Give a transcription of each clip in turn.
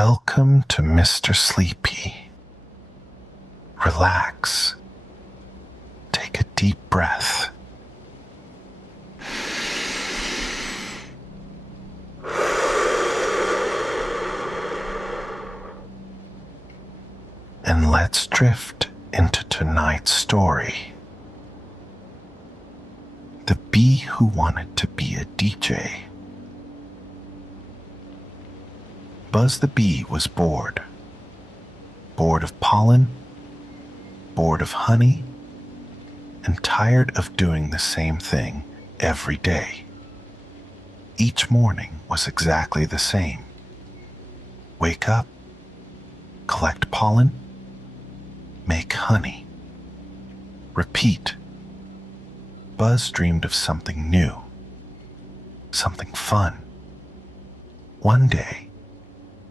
Welcome to Mr. Sleepy. Relax. Take a deep breath. And let's drift into tonight's story. The bee who wanted to be a DJ. Buzz the bee was bored. Bored of pollen, bored of honey, and tired of doing the same thing every day. Each morning was exactly the same. Wake up, collect pollen, make honey. Repeat. Buzz dreamed of something new, something fun. One day,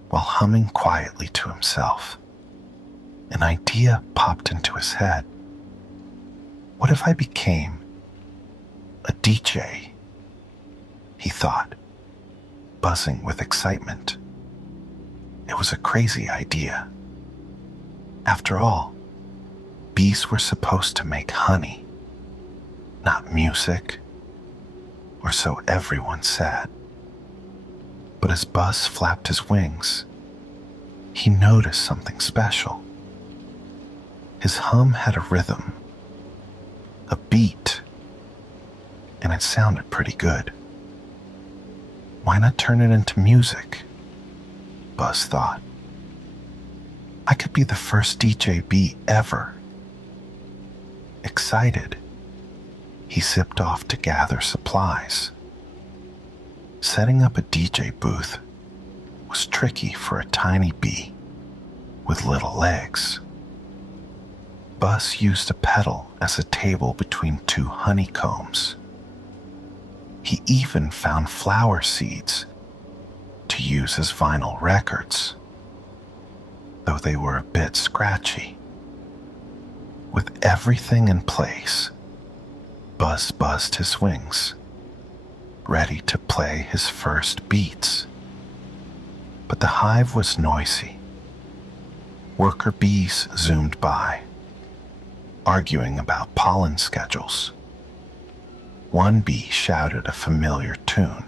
while humming quietly to himself, an idea popped into his head. What if I became a DJ? He thought, buzzing with excitement. It was a crazy idea. After all, bees were supposed to make honey, not music, or so everyone said. But as Buzz flapped his wings, he noticed something special. His hum had a rhythm, a beat, and it sounded pretty good. Why not turn it into music? Buzz thought. I could be the first DJ bee ever. Excited, he zipped off to gather supplies. Setting up a DJ booth was tricky for a tiny bee with little legs. Buzz used a pedal as a table between two honeycombs. He even found flower seeds to use as vinyl records, though they were a bit scratchy. With everything in place, Buzz buzzed his wings, ready to play his first beats. But the hive was noisy. Worker bees zoomed by, arguing about pollen schedules. One bee shouted a familiar tune.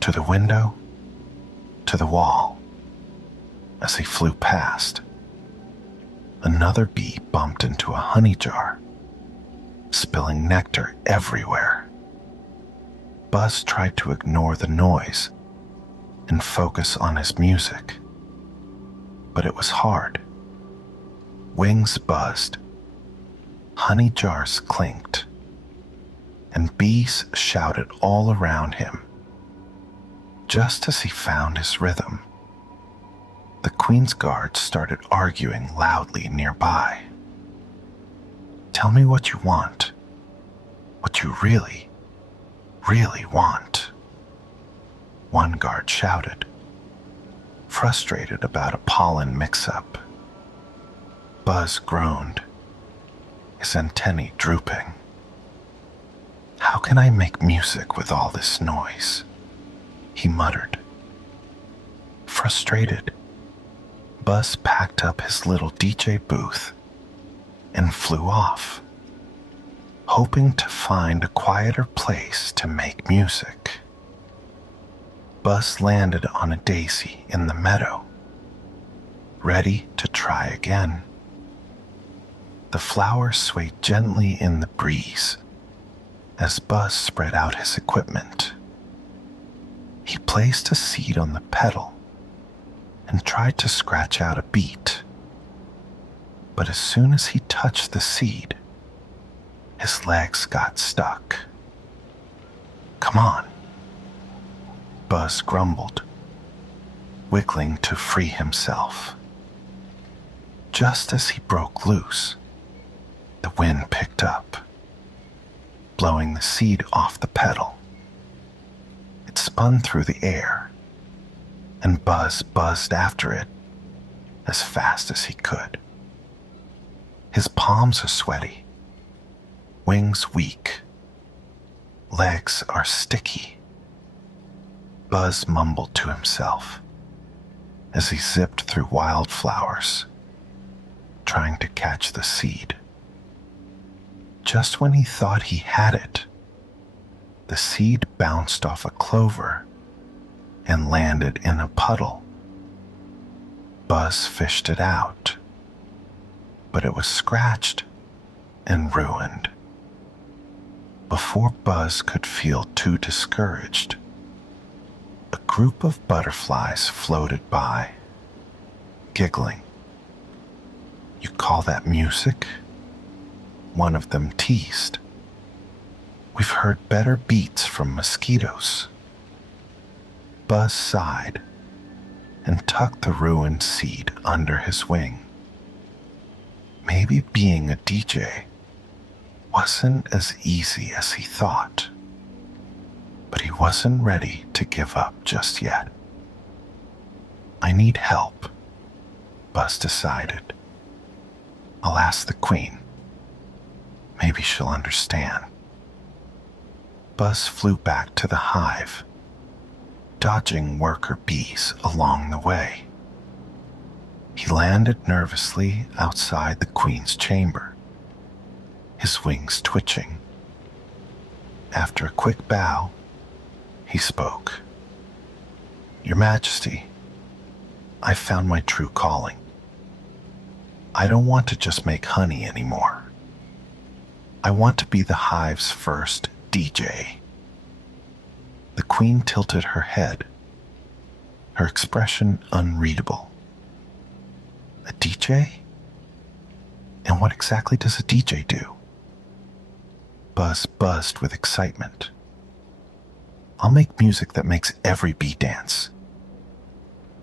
To the window, to the wall, as he flew past. Another bee bumped into a honey jar, spilling nectar everywhere. Buzz tried to ignore the noise and focus on his music, but it was hard. Wings buzzed, honey jars clinked, and bees shouted all around him. Just as he found his rhythm, the Queen's guards started arguing loudly nearby. Tell me what you want, what you really want, one guard shouted, frustrated about a pollen mix-up. Buzz groaned, his antennae drooping. How can I make music with all this noise? He muttered. Frustrated, Buzz packed up his little DJ booth and flew off, hoping to find a quieter place to make music. Buzz landed on a daisy in the meadow, ready to try again. The flower swayed gently in the breeze as Buzz spread out his equipment. He placed a seed on the petal and tried to scratch out a beat. But as soon as he touched the seed, his legs got stuck. Come on, Buzz grumbled, wiggling to free himself. Just as he broke loose, the wind picked up, blowing the seed off the petal. It spun through the air, and Buzz buzzed after it as fast as he could. His palms are sweaty, wings weak, legs are sticky. Buzz mumbled to himself, as he zipped through wildflowers, trying to catch the seed. Just when he thought he had it, the seed bounced off a clover and landed in a puddle. Buzz fished it out, but it was scratched and ruined. Before Buzz could feel too discouraged, a group of butterflies floated by, giggling. "You call that music?" one of them teased. "We've heard better beats from mosquitoes." Buzz sighed and tucked the ruined seed under his wing. Maybe being a DJ wasn't as easy as he thought, but he wasn't ready to give up just yet. "I need help," Buzz decided. "I'll ask the queen. Maybe she'll understand." Buzz flew back to the hive, dodging worker bees along the way. He landed nervously outside the queen's chamber, his wings twitching. After a quick bow, he spoke. "Your Majesty, I found my true calling. I don't want to just make honey anymore. I want to be the hive's first DJ." The queen tilted her head, her expression unreadable. "A DJ? And what exactly does a DJ do?" Buzz buzzed with excitement. "I'll make music that makes every bee dance.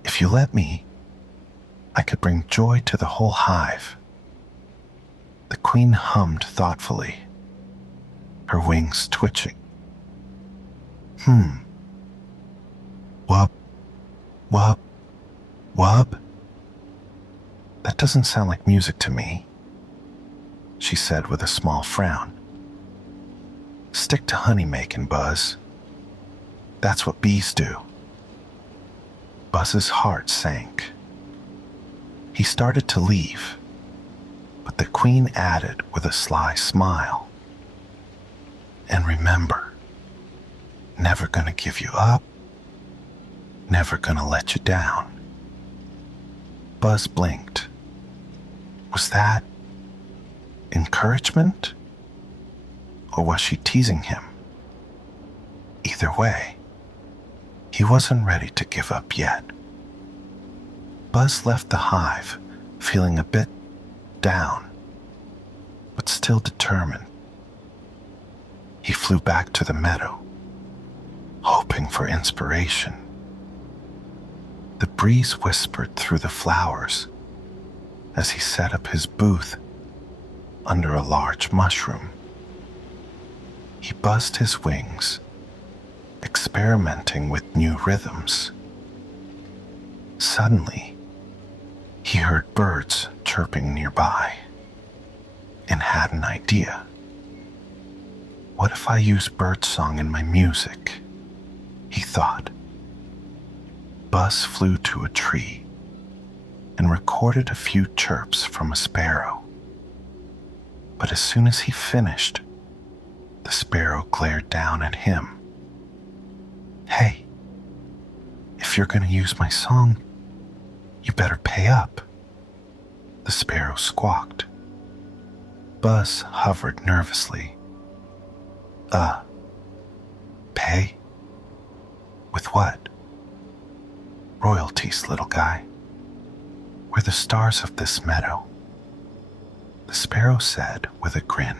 If you let me, I could bring joy to the whole hive." The queen hummed thoughtfully, her wings twitching. Wub, wub, wub. That doesn't sound like music to me," she said with a small frown. "Stick to honey making, Buzz. That's what bees do." Buzz's heart sank. He started to leave, but the queen added with a sly smile, "And remember, never gonna give you up, never gonna let you down." Buzz blinked. Was that encouragement? Or was she teasing him? Either way, he wasn't ready to give up yet. Buzz left the hive feeling a bit down, but still determined. He flew back to the meadow, hoping for inspiration. The breeze whispered through the flowers as he set up his booth under a large mushroom. He buzzed his wings, experimenting with new rhythms. Suddenly, he heard birds chirping nearby and had an idea. "What if I use birdsong in my music?" he thought. Buzz flew to a tree and recorded a few chirps from a sparrow. But as soon as he finished, the sparrow glared down at him. "Hey, if you're going to use my song, you better pay up," the sparrow squawked. Buzz hovered nervously. Pay? With what?" "Royalties, little guy. We're the stars of this meadow," the sparrow said with a grin.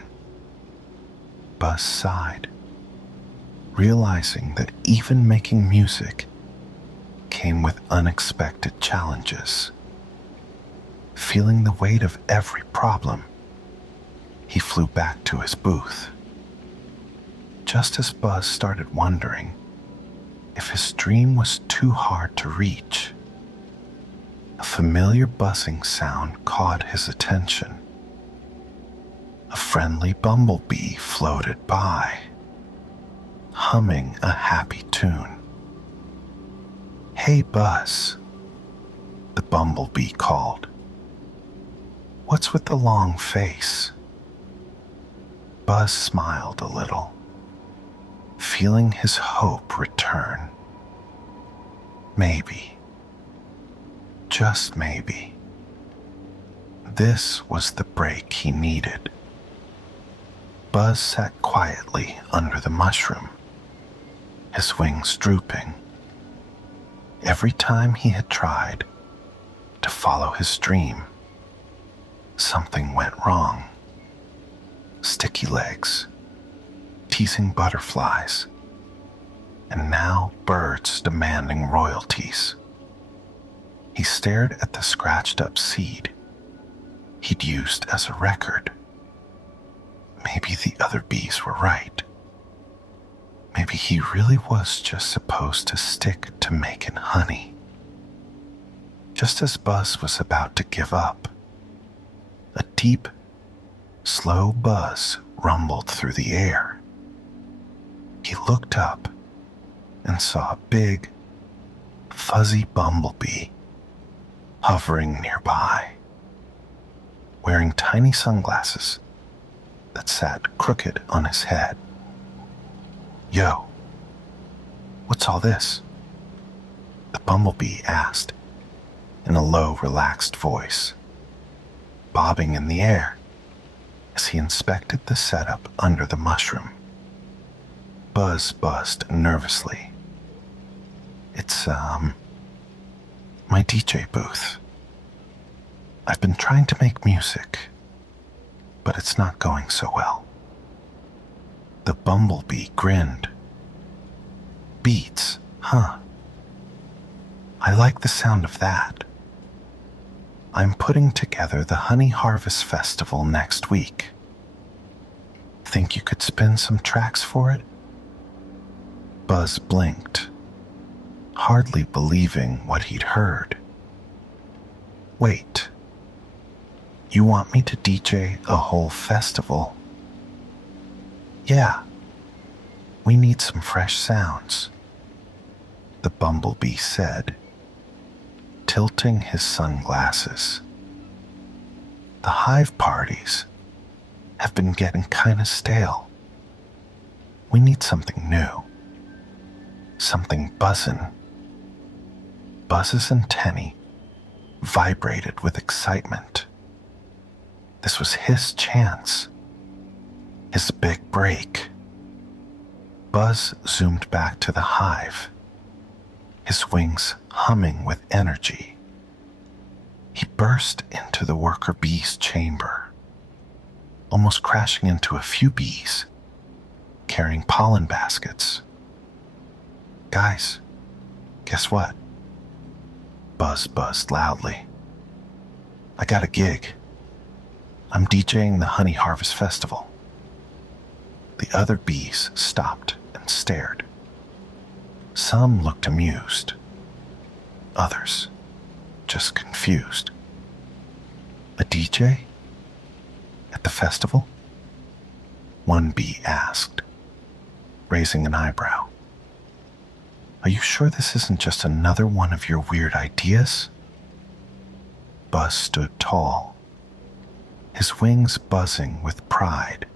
Buzz sighed, realizing that even making music came with unexpected challenges. Feeling the weight of every problem, he flew back to his booth. Just as Buzz started wondering if his dream was too hard to reach, a familiar buzzing sound caught his attention. A friendly bumblebee floated by, humming a happy tune. "Hey, Buzz, bumblebee called, "What's with the long face?" Buzz smiled a little, feeling his hope return. Maybe, just maybe, this was the break he needed. Buzz sat quietly under the mushroom, his wings drooping. Every time he had tried to follow his dream, something went wrong. Sticky legs, teasing butterflies, and now birds demanding royalties. He stared at the scratched-up seed he'd used as a record. Maybe the other bees were right. Maybe he really was just supposed to stick to making honey. Just as Buzz was about to give up, a deep, slow buzz rumbled through the air. He looked up and saw a big, fuzzy bumblebee hovering nearby, wearing tiny sunglasses that sat crooked on his head. "Yo, what's all this?" the bumblebee asked in a low, relaxed voice, bobbing in the air as he inspected the setup under the mushroom. Buzz buzzed nervously. "It's, my DJ booth. I've been trying to make music, but it's not going so well." The bumblebee grinned. "Beats, huh? I like the sound of that. I'm putting together the Honey Harvest Festival next week. Think you could spin some tracks for it?" Buzz blinked, hardly believing what he'd heard. "Wait, you want me to DJ a whole festival?" "Yeah, we need some fresh sounds," the bumblebee said, tilting his sunglasses. "The hive parties have been getting kinda stale. We need something new, something buzzin'." Buzz's antennae vibrated with excitement. This was his chance, his big break. Buzz zoomed back to the hive, his wings humming with energy. He burst into the worker bee's chamber, almost crashing into a few bees carrying pollen baskets. "Guys, guess what?" Buzz buzzed loudly. "I got a gig. I'm DJing the Honey Harvest Festival." The other bees stopped and stared. Some looked amused, others just confused. "A DJ? At the festival?" one bee asked, raising an eyebrow. "Are you sure this isn't just another one of your weird ideas?" Buzz stood tall, his wings buzzing with pride.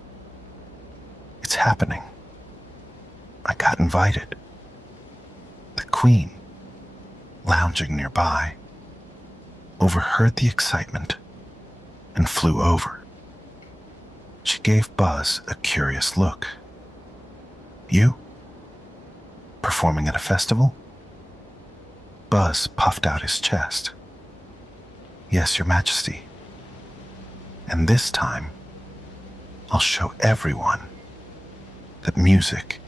"It's happening. I got invited." The queen, lounging nearby, overheard the excitement and flew over. She gave Buzz a curious look. "You? Performing at a festival?" Buzz puffed out his chest. "Yes, Your Majesty. And this time, I'll show everyone that music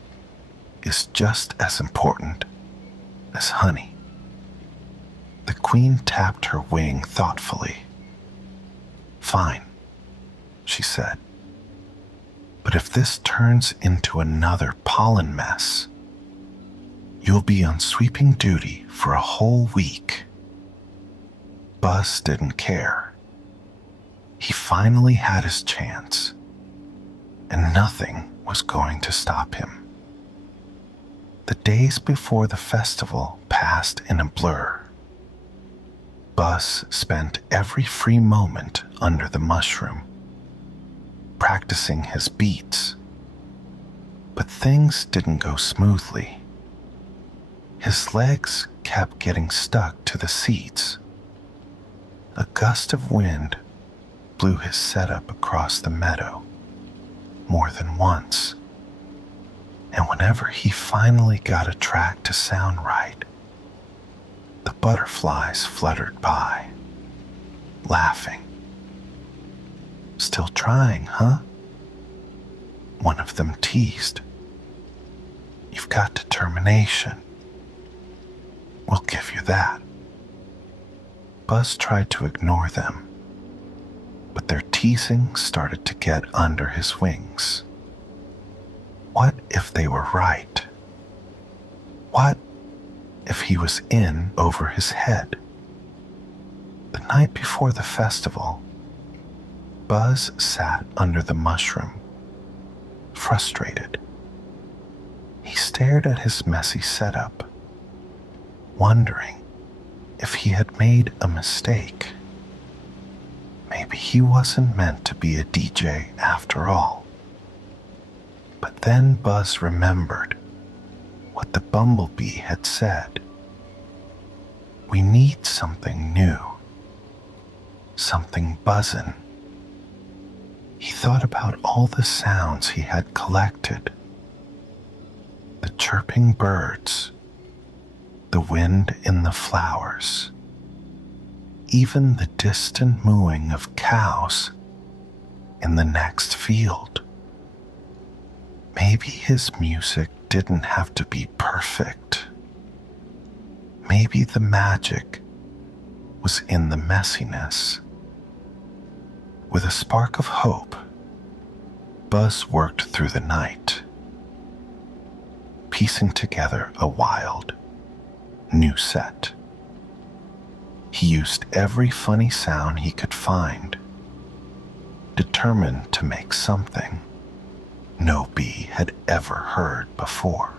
is just as important as honey." The queen tapped her wing thoughtfully. "Fine," she said. "But if this turns into another pollen mess, you'll be on sweeping duty for a whole week." Buzz didn't care. He finally had his chance, and nothing was going to stop him. The days before the festival passed in a blur. Buzz spent every free moment under the mushroom, practicing his beats. But things didn't go smoothly. His legs kept getting stuck to the seats. A gust of wind blew his setup across the meadow more than once, and whenever he finally got a track to sound right, the butterflies fluttered by, laughing. "Still trying, huh?" one of them teased. "You've got determination. We'll give you that." Buzz tried to ignore them, but their teasing started to get under his wings. What if they were right? What if he was in over his head? The night before the festival, Buzz sat under the mushroom, frustrated. He stared at his messy setup, wondering if he had made a mistake. Maybe he wasn't meant to be a DJ after all. But then Buzz remembered what the bumblebee had said. We need something new, something buzzin'. He thought about all the sounds he had collected. The chirping birds, the wind in the flowers, even the distant mooing of cows in the next field. Maybe his music didn't have to be perfect. Maybe the magic was in the messiness. With a spark of hope, Buzz worked through the night, piecing together a wild, new set. He used every funny sound he could find, determined to make something no bee had ever heard before.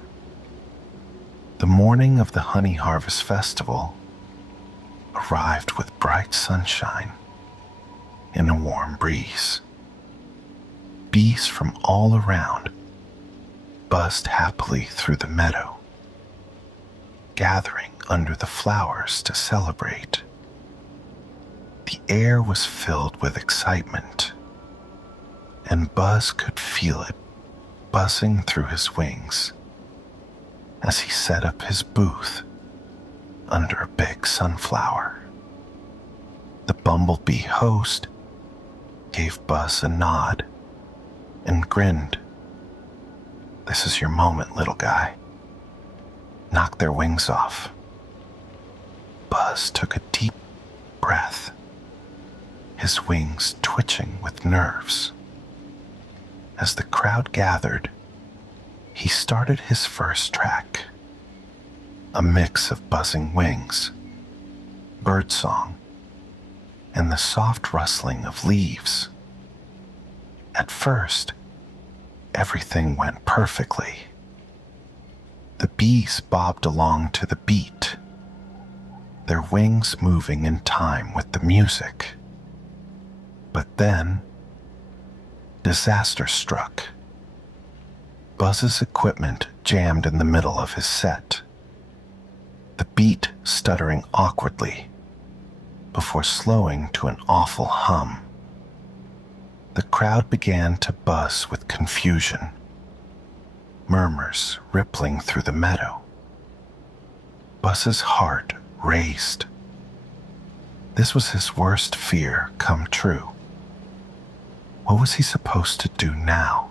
The morning of the Honey Harvest Festival arrived with bright sunshine and a warm breeze. Bees from all around buzzed happily through the meadow, gathering under the flowers to celebrate. The air was filled with excitement, and Buzz could feel it buzzing through his wings as he set up his booth under a big sunflower. The bumblebee host gave Buzz a nod and grinned. "This is your moment, little guy. Knock their wings off." Buzz took a deep breath, his wings twitching with nerves. As the crowd gathered, he started his first track, a mix of buzzing wings, birdsong, and the soft rustling of leaves. At first, everything went perfectly. The bees bobbed along to the beat, their wings moving in time with the music. But then, disaster struck. Buzz's equipment jammed in the middle of his set, the beat stuttering awkwardly before slowing to an awful hum. The crowd began to buzz with confusion, murmurs rippling through the meadow. Buzz's heart raced. This was his worst fear come true. What was he supposed to do now?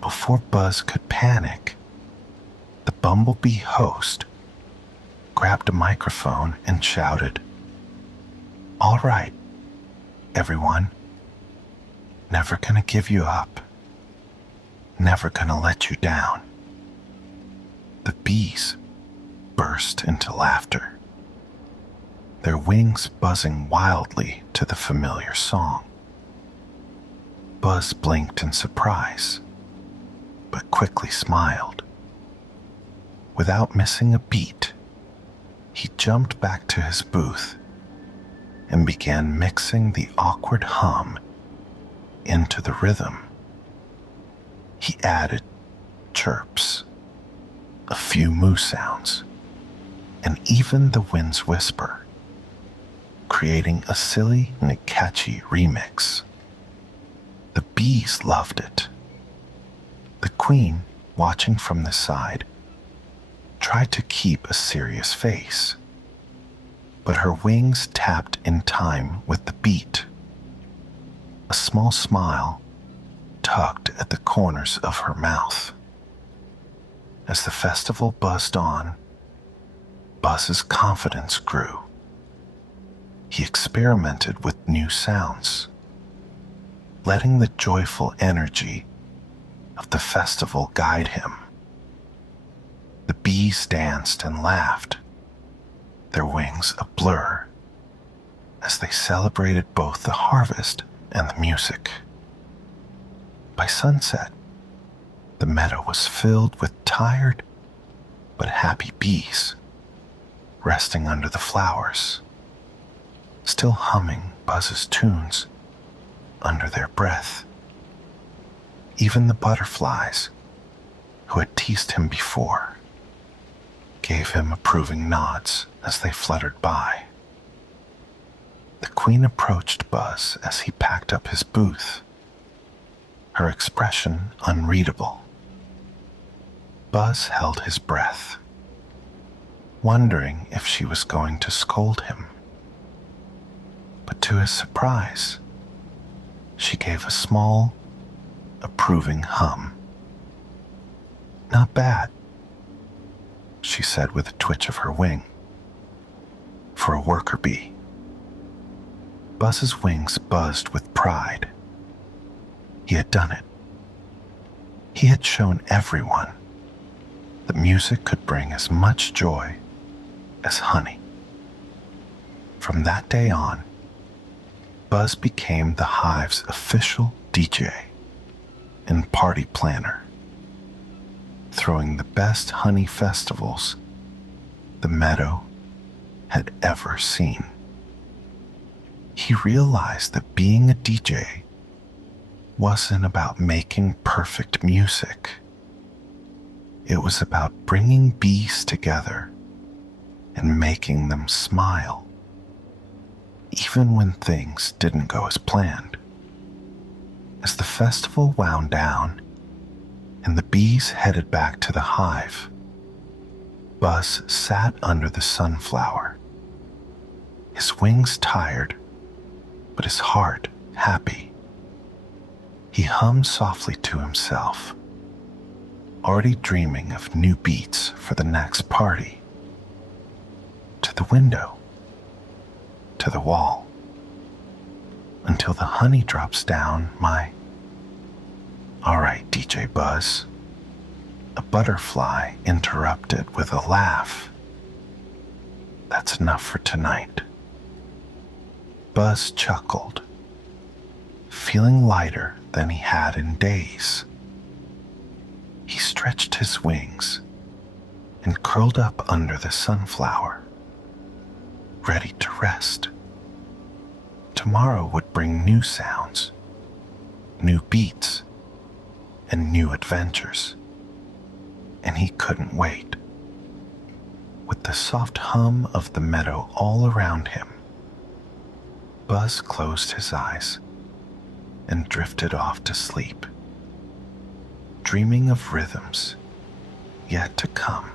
Before Buzz could panic, the bumblebee host grabbed a microphone and shouted, "All right, everyone. Never gonna give you up. Never gonna let you down." The bees burst into laughter, their wings buzzing wildly to the familiar song. Buzz blinked in surprise, but quickly smiled. Without missing a beat, he jumped back to his booth and began mixing the awkward hum into the rhythm. He added chirps, a few moo sounds, and even the wind's whisper, creating a silly and catchy remix. The bees loved it. The queen, watching from the side, tried to keep a serious face, but her wings tapped in time with the beat. A small smile tugged at the corners of her mouth. As the festival buzzed on, Buzz's confidence grew. He experimented with new sounds, letting the joyful energy of the festival guide him. The bees danced and laughed, their wings a blur, as they celebrated both the harvest and the music. By sunset, the meadow was filled with tired but happy bees, resting under the flowers, still humming Buzz's tunes under their breath. Even the butterflies, who had teased him before, gave him approving nods as they fluttered by. The queen approached Buzz as he packed up his booth, her expression unreadable. Buzz held his breath, wondering if she was going to scold him. But to his surprise, she gave a small, approving hum. "Not bad," she said with a twitch of her wing. "For a worker bee." Buzz's wings buzzed with pride. He had done it. He had shown everyone that music could bring as much joy as honey. From that day on, Buzz became the hive's official DJ and party planner, throwing the best honey festivals the meadow had ever seen. He realized that being a DJ wasn't about making perfect music. It was about bringing bees together and making them smile, even when things didn't go as planned. As the festival wound down and the bees headed back to the hive, Buzz sat under the sunflower, his wings tired, but his heart happy. He hummed softly to himself, already dreaming of new beats for the next party. To the window, to the wall, until the honey drops down my... "All right, DJ Buzz," a butterfly interrupted with a laugh. "That's enough for tonight." Buzz chuckled, feeling lighter than he had in days. He stretched his wings and curled up under the sunflower, ready to rest. Tomorrow would bring new sounds, new beats, and new adventures, and he couldn't wait. With the soft hum of the meadow all around him, Buzz closed his eyes and drifted off to sleep, dreaming of rhythms yet to come.